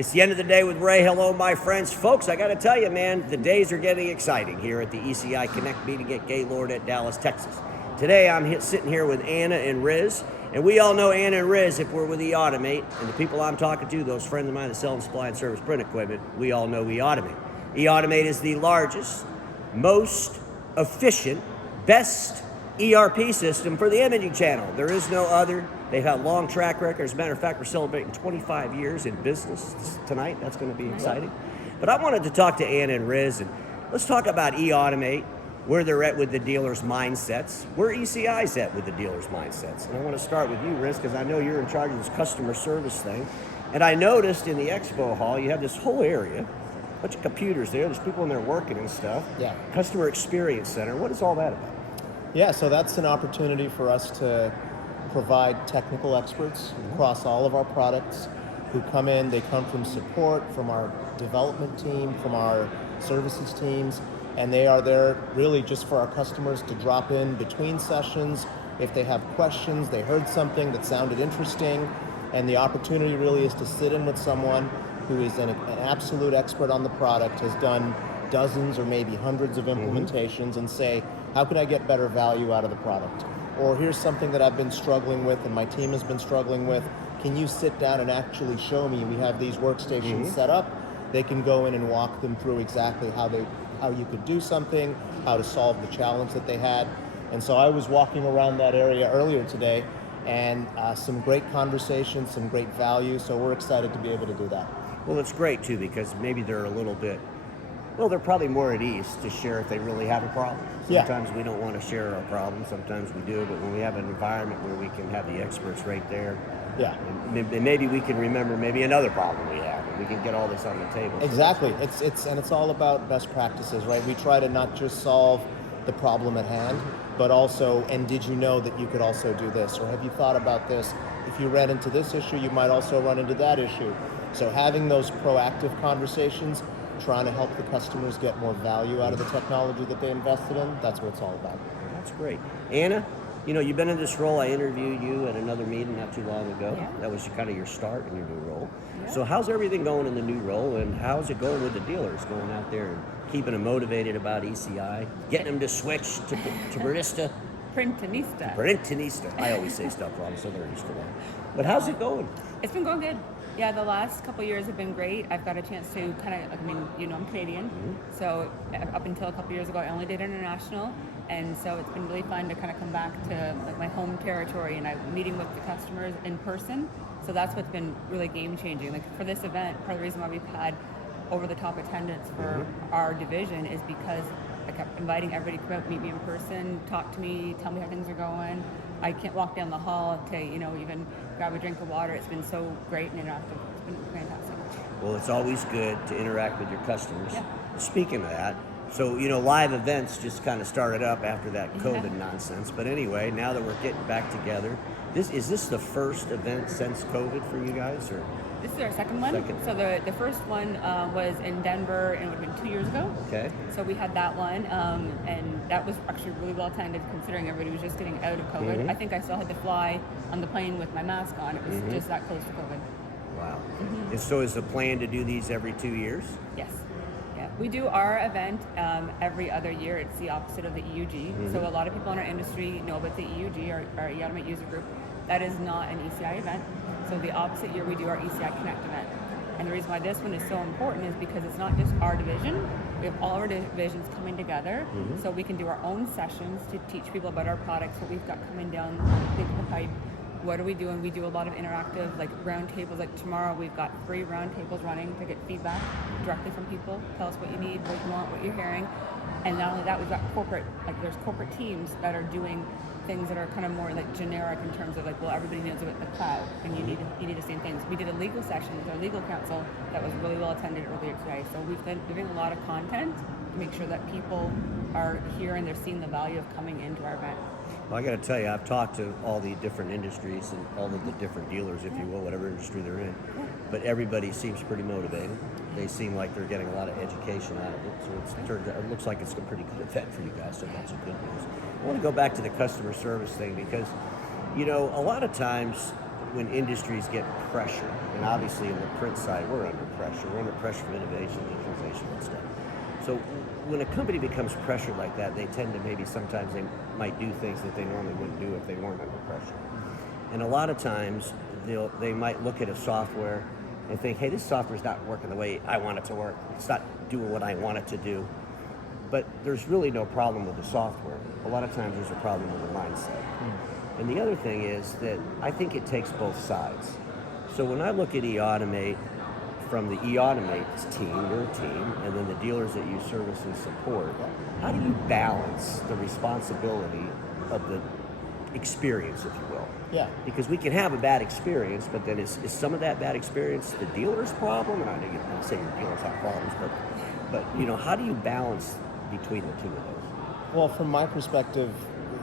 It's the end of the day with Ray. Hello, my friends. Folks, I got to tell you, man, the days are getting exciting here at the ECI Connect meeting at Gaylord at Dallas, Texas. Today, I'm sitting here with Anna and Riz, and we all know Anna and Riz if we're with eAutomate, and the people I'm talking to, those friends of mine that sell and supply and service print equipment, we all know eAutomate. eAutomate is the largest, most efficient, best ERP system for the imaging channel. There is no other. They've had a long track record. As a matter of fact, we're celebrating 25 years in business tonight. That's going to be exciting. But I wanted to talk to Anna and Riz, and let's talk about eAutomate, where they're at with the dealers' mindsets, where ECI's at with the dealers' mindsets. And I want to start with you, Riz, because I know you're in charge of this customer service thing. And I noticed in the expo hall, you have this whole area, a bunch of computers there. There's people in there working and stuff. Yeah. Customer Experience Center. What is all that about? Yeah, so that's an opportunity for us to provide technical experts across all of our products who come in. They come from support, from our development team, from our services teams, and they are there really just for our customers to drop in between sessions. If they have questions, they heard something that sounded interesting, and the opportunity really is to sit in with someone who is an absolute expert on the product, has done dozens or maybe hundreds of implementations, and say, how can I get better value out of the product? Or here's something that I've been struggling with and my team has been struggling with. Can you sit down and actually show me? We have these workstations set up. They can go in and walk them through exactly how you could do something, how to solve the challenge that they had. And so I was walking around that area earlier today, and some great conversations, some great value. So we're excited to be able to do that. Well, it's great too, because maybe they're a little bit, well, they're probably more at ease to share if they really have a problem. Sometimes we don't want to share our problems, sometimes we do, but when we have an environment where we can have the experts right there, and maybe we can remember maybe another problem we have, and we can get all this on the table. Exactly. It's all about best practices, right? We try to not just solve the problem at hand, but also, and did you know that you could also do this? Or have you thought about this? If you ran into this issue, you might also run into that issue. So having those proactive conversations, trying to help the customers get more value out of the technology that they invested in, that's what it's all about. That's great. Anna, you know, you've been in this role. I interviewed you at another meeting not too long ago. Yeah. That was kind of your start in your new role. Yeah. So how's everything going in the new role, and how's it going with the dealers, going out there and keeping them motivated about ECI, getting them to switch to Barista? Printinista. Printinista. I always say stuff wrong, so they're used to that. But how's it going? It's been going good. Yeah, the last couple of years have been great. I've got a chance to I'm Canadian, so up until a couple of years ago, I only did international, and so it's been really fun to kind of come back to like my home territory, and I'm meeting with the customers in person. So that's what's been really game changing. Like for this event, part of the reason why we've had over the top attendance for our division is because I kept inviting everybody to come out, meet me in person, talk to me, tell me how things are going. I can't walk down the hall to, even grab a drink of water. It's been so great and interactive. It's been fantastic. Well, it's always good to interact with your customers. Yeah. Speaking of that, so, live events just kind of started up after that COVID nonsense. But anyway, now that we're getting back together, is this the first event since COVID for you guys? Or? This is our second one. So the first one was in Denver, and it would have been 2 years ago. Okay. So we had that one, and that was actually really well attended considering everybody was just getting out of COVID. I think I still had to fly on the plane with my mask on. It was just that close to COVID. Wow. And so is the plan to do these every 2 years? Yes. Yeah. We do our event every other year. It's the opposite of the EUG. So a lot of people in our industry know about the EUG, our eAutomate user group. That is not an ECI event. So the opposite year we do our ECI Connect event. And the reason why this one is so important is because it's not just our division. We have all our divisions coming together, so we can do our own sessions to teach people about our products, what we've got coming down the pipe. What are we doing? We do a lot of interactive, like round tables. Like tomorrow, we've got 3 round tables running to get feedback directly from people. Tell us what you need, what you want, what you're hearing. And not only that, we've got there's corporate teams that are doing things that are kind of more like generic in terms of like, well, everybody knows about the cloud and you need the same things. We did a legal session with our legal counsel that was really well attended earlier today. So we've been doing a lot of content to make sure that people are here and they're seeing the value of coming into our event. Well, I got to tell you, I've talked to all the different industries and all of the different dealers, if you will, whatever industry they're in. But everybody seems pretty motivated. They seem like they're getting a lot of education out of it. So it looks like it's a pretty good event for you guys, so that's a good news. I want to go back to the customer service thing because, a lot of times when industries get pressure, and obviously in the print side, we're under pressure. We're under pressure from innovation, digitalization, and stuff. So when a company becomes pressured like that, they tend to maybe sometimes they might do things that they normally wouldn't do if they weren't under pressure. And a lot of times they might look at a software and think, hey, this software's not working the way I want it to work. It's not doing what I want it to do. But there's really no problem with the software. A lot of times there's a problem with the mindset. And the other thing is that I think it takes both sides. So when I look at eAutomate, from the eAutomate team, your team, and then the dealers that you service and support, how do you balance the responsibility of the experience, if you will? Yeah. Because we can have a bad experience, but then is some of that bad experience the dealer's problem? And I know you don't say your dealers have problems, but you know, how do you balance between the two of those? Well, from my perspective,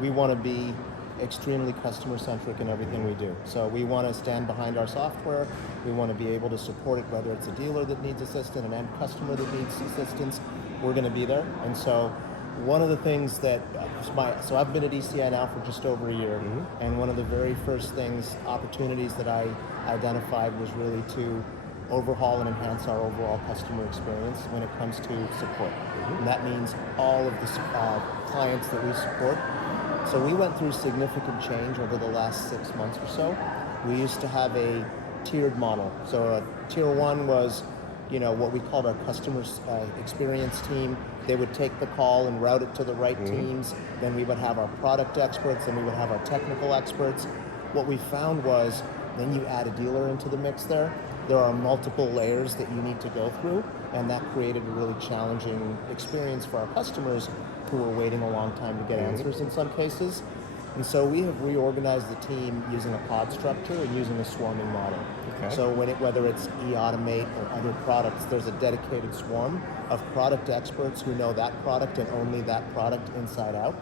we want to be extremely customer-centric in everything we do. So we want to stand behind our software. We want to be able to support it, whether it's a dealer that needs assistance, an end customer that needs assistance, we're going to be there. And so one of the things that, so I've been at ECI now for just over a year, and one of the very first opportunities that I identified was really to overhaul and enhance our overall customer experience when it comes to support. And that means all of the clients that we support. So we went through significant change over the last 6 months or so. We used to have a tiered model. So tier one was, what we called our customer experience team. They would take the call and route it to the right teams. Then we would have our product experts, and we would have our technical experts. What we found was, then you add a dealer into the mix there are multiple layers that you need to go through, and that created a really challenging experience for our customers who were waiting a long time to get answers in some cases. And so we have reorganized the team using a pod structure and using a swarming model. Okay. So whether it's eAutomate or other products, there's a dedicated swarm of product experts who know that product and only that product inside out.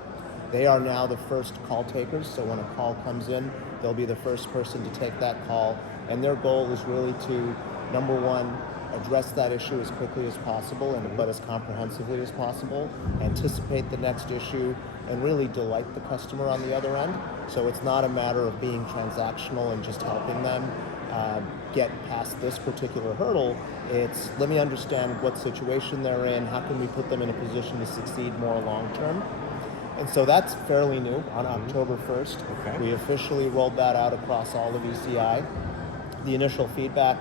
They are now the first call takers, so when a call comes in, they'll be the first person to take that call. And their goal is really to, number one, address that issue as quickly as possible but as comprehensively as possible, anticipate the next issue, and really delight the customer on the other end. So it's not a matter of being transactional and just helping them get past this particular hurdle. It's, let me understand what situation they're in, how can we put them in a position to succeed more long term. And so that's fairly new. On October 1st, we officially rolled that out across all of ECI. The initial feedback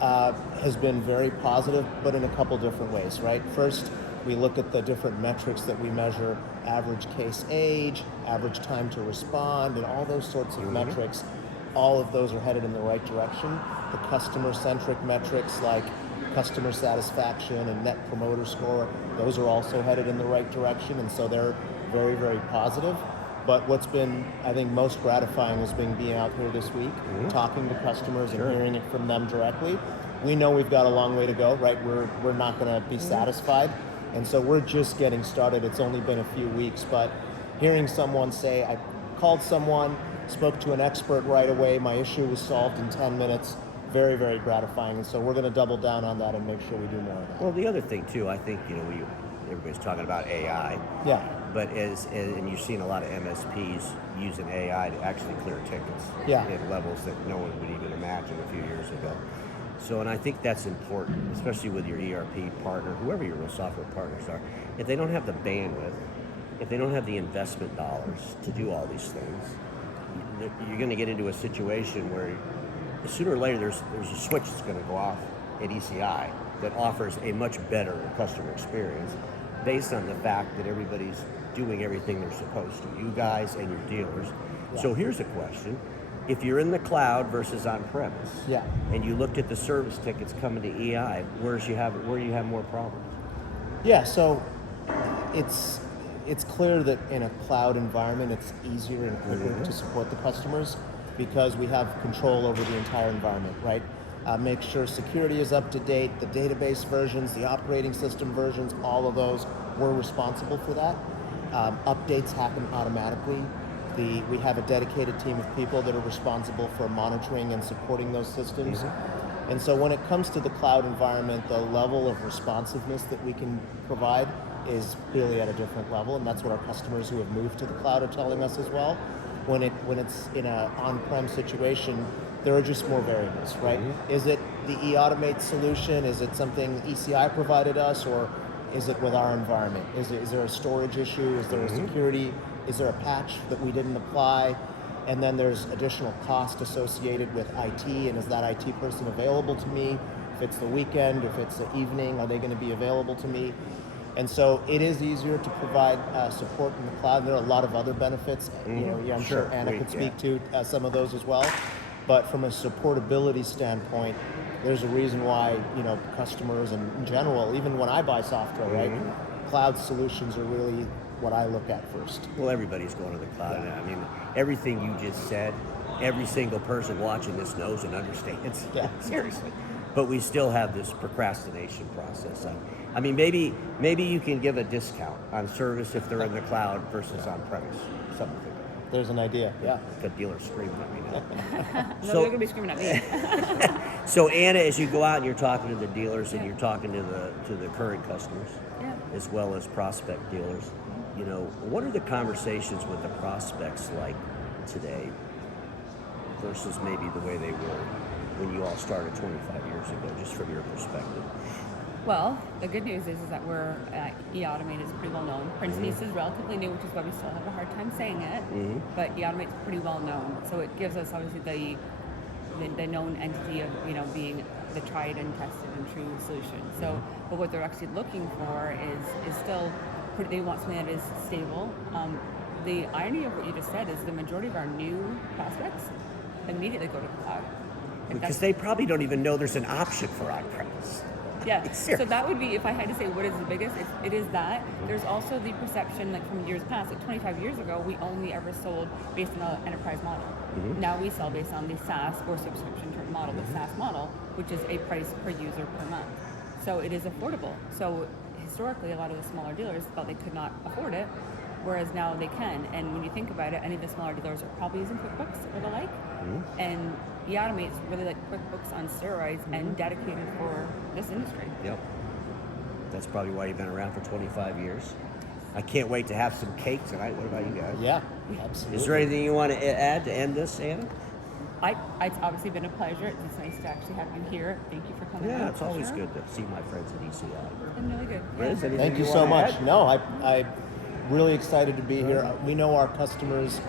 has been very positive, but in a couple different ways, right? First, we look at the different metrics that we measure, average case age, average time to respond, and all those sorts of metrics. All of those are headed in the right direction. The customer-centric metrics like customer satisfaction and net promoter score, those are also headed in the right direction, and so they're very, very positive. But what's been, I think, most gratifying is being out here this week, talking to customers and hearing it from them directly. We know we've got a long way to go, right? We're not going to be satisfied. And so we're just getting started. It's only been a few weeks, but hearing someone say, I called someone, spoke to an expert right away, my issue was solved in 10 minutes, very, very gratifying. And so we're going to double down on that and make sure we do more of that. Well, the other thing, too, I think, everybody's talking about AI. Yeah. But and you've seen a lot of MSPs using AI to actually clear tickets at levels that no one would even imagine a few years ago. So, and I think that's important, especially with your ERP partner, whoever your real software partners are. If they don't have the bandwidth, if they don't have the investment dollars to do all these things, you're going to get into a situation where sooner or later there's a switch that's going to go off at ECI that offers a much better customer experience based on the fact that everybody's doing everything they're supposed to, you guys and your dealers. Yeah. So here's a question. If you're in the cloud versus on-premise, and you looked at the service tickets coming to EI, where do you have more problems? Yeah, so it's clear that in a cloud environment, it's easier and quicker to support the customers because we have control over the entire environment, right? Make sure security is up to date, the database versions, the operating system versions, all of those, we're responsible for that. Updates happen automatically. We have a dedicated team of people that are responsible for monitoring and supporting those systems. And so when it comes to the cloud environment, the level of responsiveness that we can provide is really at a different level, and that's what our customers who have moved to the cloud are telling us as well. when it's in a on-prem situation, there are just more variables, right? Is it the eAutomate solution? Is it something ECI provided us, or is it with our environment? Is there a storage issue? Is there a security? Is there a patch that we didn't apply? And then there's additional cost associated with IT, and is that IT person available to me? If it's the weekend, if it's the evening, are they going to be available to me? And so it is easier to provide support in the cloud. There are a lot of other benefits. I'm sure Anna could speak to some of those as well. But from a supportability standpoint, there's a reason why customers and in general, even when I buy software, right, cloud solutions are really what I look at first. Well, everybody's going to the cloud now. I mean, everything you just said, every single person watching this knows and understands. Yeah. Seriously. But we still have this procrastination process. I mean, maybe you can give a discount on service if they're in the cloud versus on premise. Something. There's an idea. Yeah. The dealer's screaming at me now. No, they're gonna be screaming at me. So Anna, as you go out and you're talking to the dealers and you're talking to the current customers, as well as prospect dealers, what are the conversations with the prospects like today versus maybe the way they were when you all started 25 years ago, just from your perspective? Well, the good news is that we're eAutomate is pretty well known. Prince and East is relatively new, which is why we still have a hard time saying it. But eAutomate is pretty well known, so it gives us obviously the known entity of being the tried and tested and true solution. So, but what they're actually looking for is still they want something that is stable. The irony of what you just said is the majority of our new prospects immediately go to the cloud. Because they probably don't even know there's an option for on-premise. Yeah, so that would be, if I had to say what is the biggest, it is that. There's also the perception, like from years past, like 25 years ago, we only ever sold based on an enterprise model. Now we sell based on the SaaS or subscription term model, the SaaS model, which is a price per user per month. So it is affordable. So historically, a lot of the smaller dealers thought they could not afford it, whereas now they can. And when you think about it, any of the smaller dealers are probably using QuickBooks or the like. And eAutomate's really like QuickBooks on steroids and dedicated for this industry. Yep. That's probably why you've been around for 25 years. I can't wait to have some cake tonight. What about you guys? Yeah, absolutely. Is there anything you want to add to end this, Anna? It's obviously been a pleasure. It's nice to actually have you here. Thank you for coming. Yeah, it's always good to see my friends at ECI. It's been really good. Riz, anything Thank you so much. No, I'm really excited to be here. We know our customers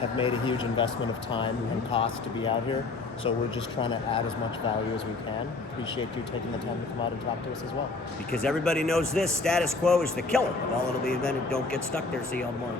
have made a huge investment of time and cost to be out here, so we're just trying to add as much value as we can. Appreciate you taking the time to come out and talk to us as well. Because everybody knows this, status quo is the killer of all it'll be invented. Don't get stuck there. See you all tomorrow.